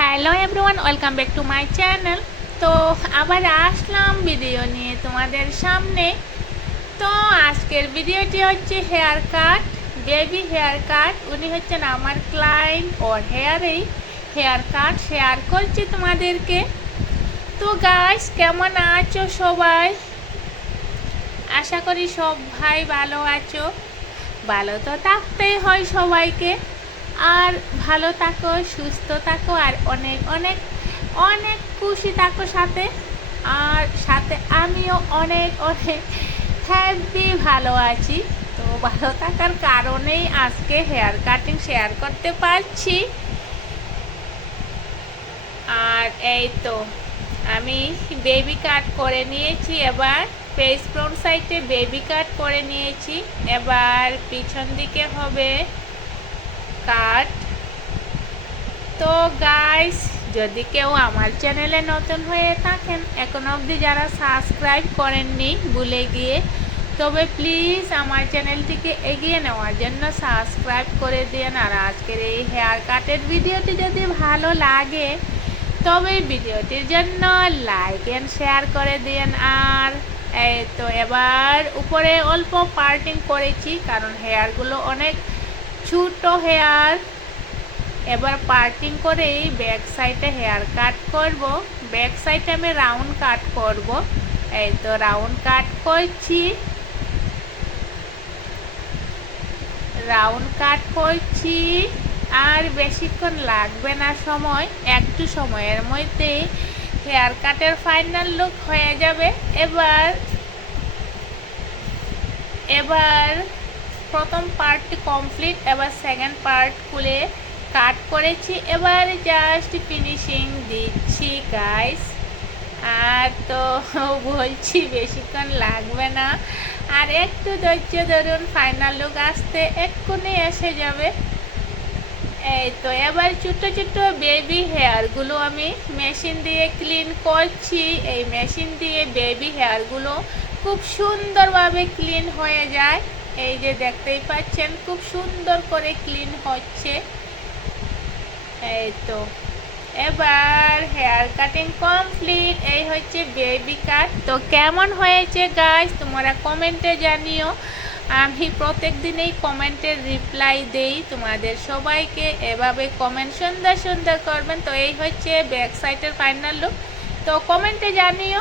Hello everyone welcome back to my channel তো আবার আসলাম video নিয়ে তোমাদের সামনে। তো আজকের ভিডিওটি হচ্ছে hair cut baby hair cut উনি হচ্ছেন আমার ক্লায়েন্ট ওর হেয়ারেই হেয়ার কাট শেয়ার করছি তোমাদেরকে। তো গাইস কেমন আছো সবাই? আশা করি সব ভাই ভালো আছো। ভালো তো থাকতেই হয় সবাইকে। আর ভালো থাকো, সুস্থ থাকো, আর অনেক অনেক অনেক খুশি থাকো সাথে। আর সাথে আমিও অনেক অনেক হ্যাপি ভালো আছি। তো ভালো থাকার কারণেই আজকে হেয়ার কাটিং শেয়ার করতে পারছি। আর এই তো, আমি বেবি কাট করে নিয়েছি, এবার ফেস ফ্রন্ট সাইডে বেবি কাট করে নিয়েছি। এবার পিছন দিকে হবে কাট তো গাইস যদি কেউ আমার চ্যানেলে নতুন হয়ে থাকেন, এখন অবধি যারা সাবস্ক্রাইব করেননি, ভুলে গিয়ে, তবে প্লিজ আমার চ্যানেলটিকে এগিয়ে নেওয়ার জন্য সাবস্ক্রাইব করে দিন। আর আজকের এই হেয়ার কাটের ভিডিওটি যদি ভালো লাগে, তবে ভিডিওটির জন্য লাইক অ্যান্ড শেয়ার করে দিন। আর এই তো এবার উপরে অল্প পার্টিং করেছি, কারণ হেয়ারগুলো অনেক ছোট হেয়ার। এবার পার্টিং করেই ব্যাক সাইডে হেয়ার কাট করব। ব্যাক সাইডে আমি রাউন্ড কাট করব। এই তো রাউন্ড কাট করছি। রাউন্ড কাট করছি। আর বেশিক্ষণ লাগবে না সময়, একটু সময়ের মধ্যে। হেয়ার কাটের ফাইনাল লুক হয়ে যাবে। এবার এবার প্রথম পার্টটি কমপ্লিট এবার সেকেন্ড পার্ট খুলে কাট করেছি। এবার জাস্ট ফিনিশিং দিচ্ছি গাইস আর তো বলছি, বেশিক্ষণ লাগবে না। আর একটু ধৈর্য ধরুন ফাইনাল লুক আসতে এক্ষুনি এসে যাবে। এই তো, এবার ছোটো ছোটো বেবি হেয়ারগুলো আমি মেশিন দিয়ে ক্লিন করছি। এই মেশিন দিয়ে বেবি হেয়ারগুলো খুব সুন্দরভাবে ক্লিন হয়ে যায়। এই যে দেখতেই পাচ্ছেন, খুব সুন্দর করে ক্লিন হচ্ছে। এই তো। এবার হেয়ার কাটিং কমপ্লিট এই হচ্ছে বেবি কাট তো কেমন হয়েছে গাছ তোমরা কমেন্টে জানিও। আমি প্রত্যেক দিনেই কমেন্টের রিপ্লাই দেই তোমাদের সবাইকে, এভাবে কমেন্ট সুন্দর সুন্দর করবেন। তো এই হচ্ছে ব্যাক সাইডের ফাইনাল লুক তো কমেন্টে জানিও।